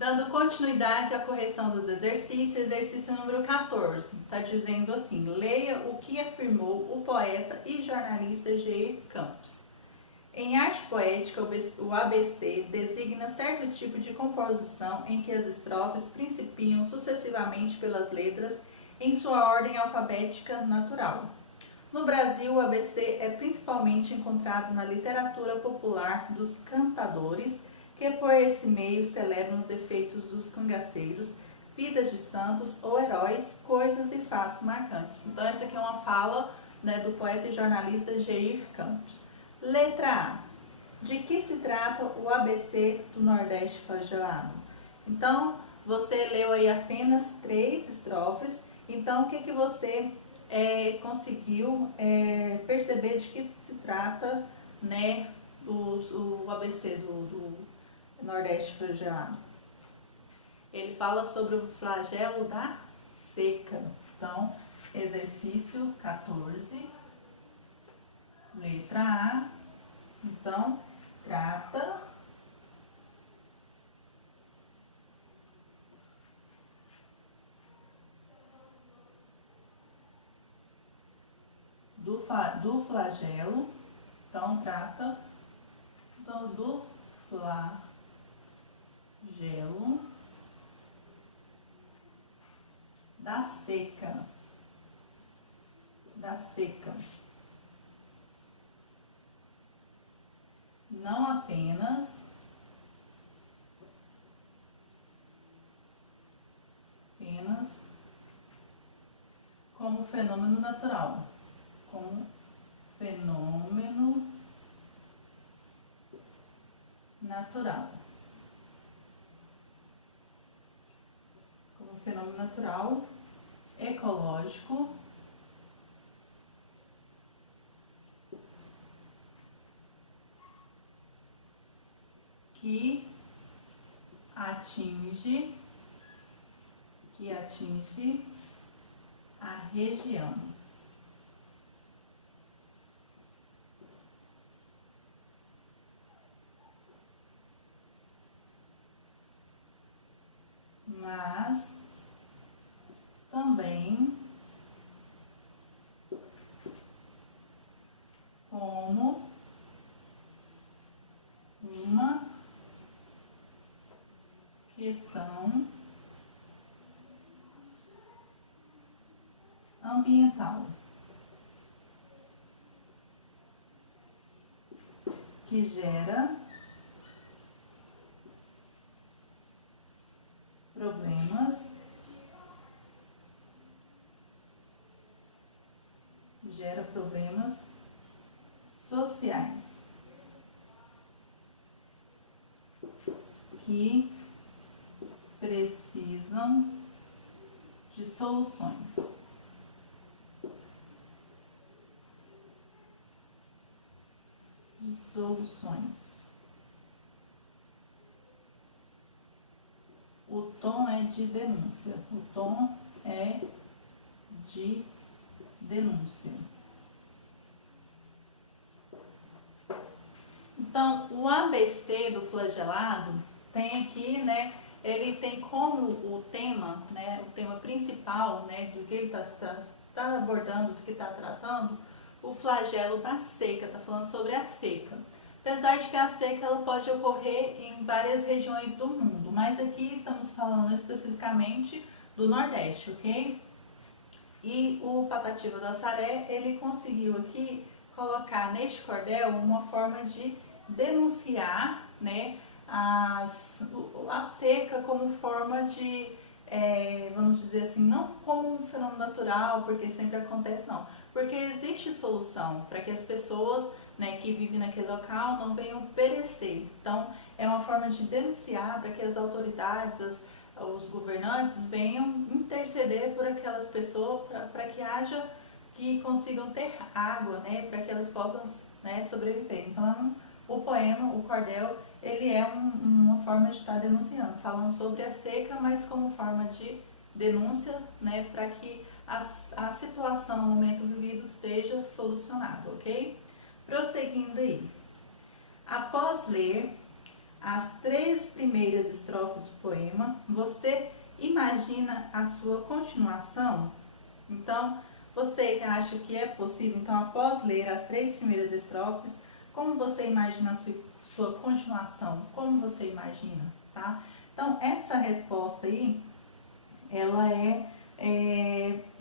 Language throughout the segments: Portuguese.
Dando continuidade à correção dos exercícios, exercício número 14, está dizendo assim: leia o que afirmou o poeta e jornalista G. Campos. Em arte poética, o ABC designa certo tipo de composição em que as estrofes principiam sucessivamente pelas letras em sua ordem alfabética natural. No Brasil, o ABC é principalmente encontrado na literatura popular dos cantadores, que por esse meio celebram os efeitos dos cangaceiros, vidas de santos ou heróis, coisas e fatos marcantes. Então essa aqui é uma fala, né, do poeta e jornalista Jair Campos. Letra A. De que se trata o ABC do Nordeste flagelado? Então, você leu aí apenas 3 estrofes, então o que você conseguiu perceber de que se trata, né, o ABC do Nordeste flagelado? Ele fala sobre o flagelo da seca. Então, exercício 14, letra A. Então, trata do flagelo. Então, trata do flagelo da seca. Não apenas como fenômeno natural, como fenômeno natural, ecológico, que atinge a região. Mas também como uma questão ambiental que gera problemas sociais que precisam de soluções. O tom é de denúncia. Então, o ABC do flagelado tem aqui, né, ele tem como o tema, né, o tema principal, né, do que ele está abordando, do que está tratando, o flagelo da seca, está falando sobre a seca. Apesar de que a seca ela pode ocorrer em várias regiões do mundo, mas aqui estamos falando especificamente do Nordeste, ok? E o Patativa do Assaré, ele conseguiu aqui colocar neste cordel uma forma de denunciar, né, a seca como forma de, vamos dizer assim, não como um fenômeno natural, porque sempre acontece, não. Porque existe solução para que as pessoas, né, que vivem naquele local não venham perecer. Então, é uma forma de denunciar para que as autoridades, os governantes venham interceder por aquelas pessoas para que consigam ter água, né, para que elas possam, né, sobreviver. Então, o poema, o cordel, ele é uma forma de estar denunciando, falando sobre a seca, mas como forma de denúncia, né, para que a situação no momento vivido seja solucionada, ok? Prosseguindo aí. Após ler as 3 primeiras estrofes do poema, você imagina a sua continuação? Então, você acha que é possível, então, após ler as 3 primeiras estrofes, como você imagina a sua continuação? Como você imagina, tá? Então, essa resposta aí, ela é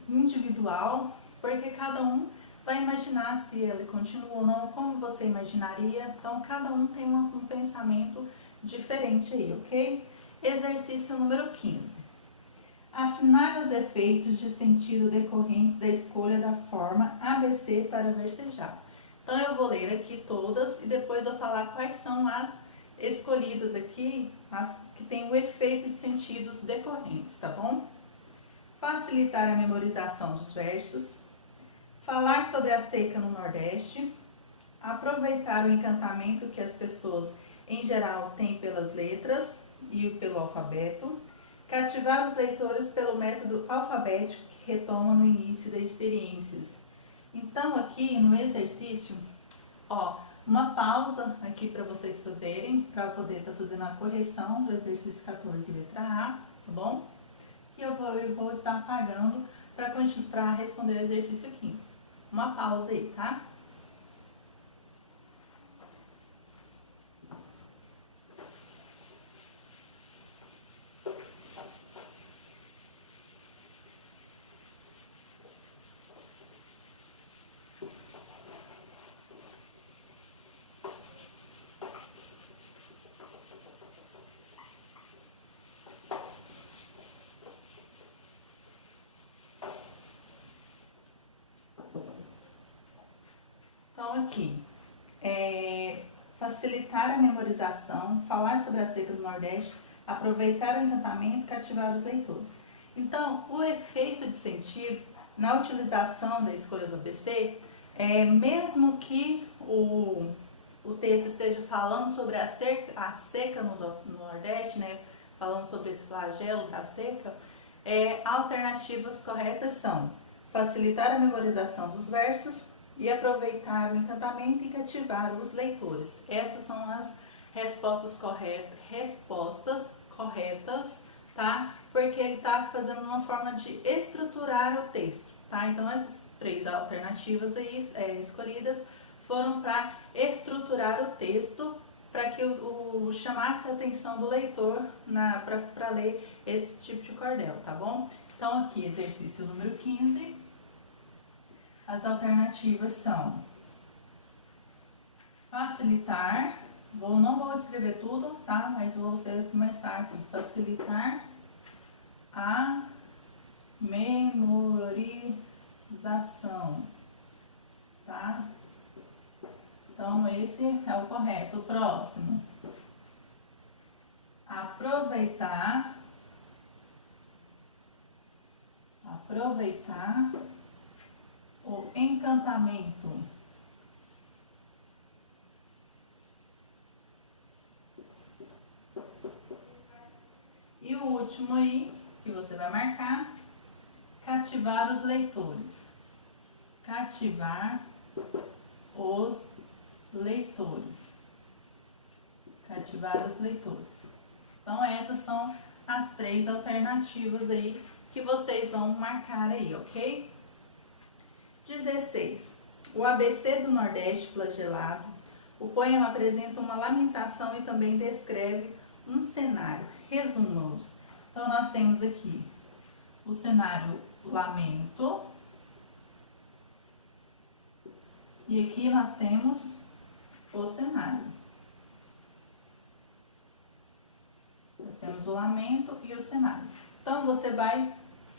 individual, porque cada um vai imaginar se ele continua ou não, como você imaginaria. Então, cada um tem um pensamento diferente aí, ok? Exercício número 15. Assinale os efeitos de sentido decorrentes da escolha da forma ABC para versejar. Então, eu vou ler aqui todas e depois eu vou falar quais são as escolhidas aqui, as que têm o efeito de sentidos decorrentes, tá bom? Facilitar a memorização dos versos, falar sobre a seca no Nordeste, aproveitar o encantamento que as pessoas em geral têm pelas letras e pelo alfabeto, cativar os leitores pelo método alfabético que retoma no início das experiências. Então, aqui no exercício, ó, uma pausa aqui para vocês fazerem, para poder estar fazendo a correção do exercício 14, letra A, tá bom? Que eu vou estar apagando para responder o exercício 15. Uma pausa aí, tá? Então, aqui, facilitar a memorização, falar sobre a seca do Nordeste, aproveitar o encantamento e cativar os leitores. Então, o efeito de sentido na utilização da escolha do ABC, mesmo que o texto esteja falando sobre a seca no Nordeste, né, falando sobre esse flagelo da seca, alternativas corretas são facilitar a memorização dos versos e aproveitar o encantamento e cativar os leitores. Essas são as respostas corretas, tá? Porque ele está fazendo uma forma de estruturar o texto, tá? Então, essas 3 alternativas aí escolhidas foram para estruturar o texto, para que chamasse a atenção do leitor para ler esse tipo de cordel, tá bom? Então, aqui, exercício número 15. As alternativas são facilitar, não vou escrever tudo, tá? Mas vou começar aqui. Facilitar a memorização, tá? Então, esse é o correto. O próximo. Aproveitar o encantamento. E o último aí, que você vai marcar, cativar os leitores. Cativar os leitores. Cativar os leitores. Então, essas são as 3 alternativas aí que vocês vão marcar aí, ok? 16. O ABC do Nordeste flagelado. O poema apresenta uma lamentação e também descreve um cenário. Resumamos. Então, nós temos aqui o cenário lamento. E aqui nós temos o cenário. Nós temos o lamento e o cenário. Então, você vai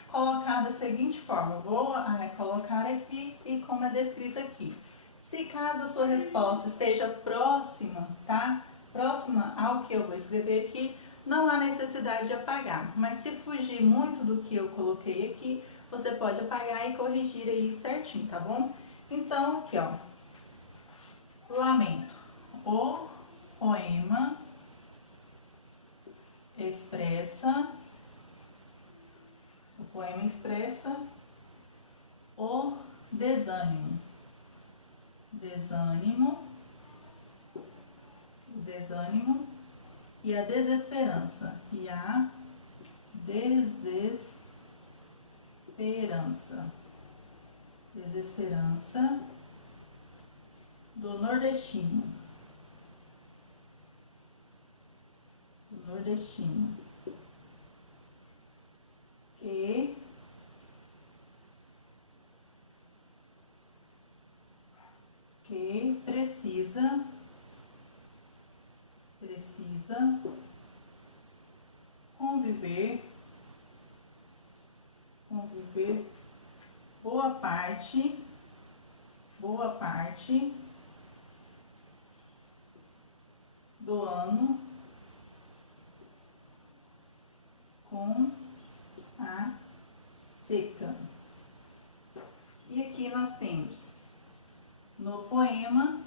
colocar da seguinte forma. Eu vou colocar aqui e como é descrito aqui. Se caso a sua resposta esteja próxima, tá? Próxima ao que eu vou escrever aqui, não há necessidade de apagar. Mas se fugir muito do que eu coloquei aqui, você pode apagar e corrigir aí certinho, tá bom? Então, aqui, ó. Lamento. O poema expressa o desânimo. Desânimo e a desesperança. E a desesperança. Desesperança do nordestino. Do nordestino. Que precisa conviver boa parte do ano com a seca. E aqui nós temos no poema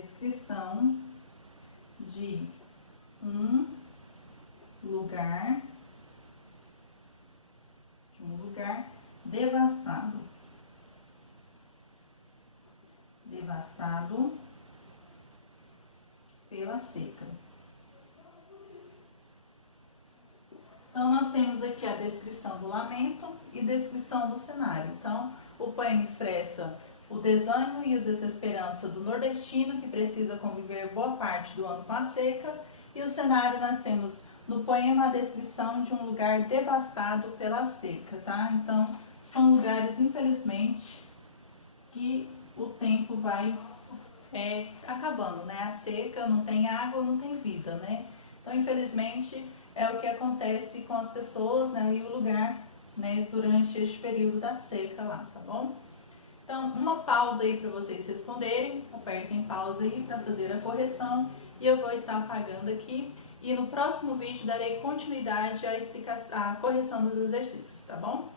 a descrição de um lugar devastado pela seca. Então, nós temos aqui a descrição do lamento e descrição do cenário. Então, o poema expressa o desânimo e a desesperança do nordestino, que precisa conviver boa parte do ano com a seca. E o cenário, nós temos no poema a descrição de um lugar devastado pela seca, tá? Então, são lugares, infelizmente, que o tempo vai acabando, né? A seca, não tem água, não tem vida, né? Então, infelizmente, é o que acontece com as pessoas, né, e o lugar, né, durante este período da seca lá, tá bom? Então, uma pausa aí para vocês responderem, apertem pausa aí para fazer a correção e eu vou estar apagando aqui e no próximo vídeo darei continuidade à correção dos exercícios, tá bom?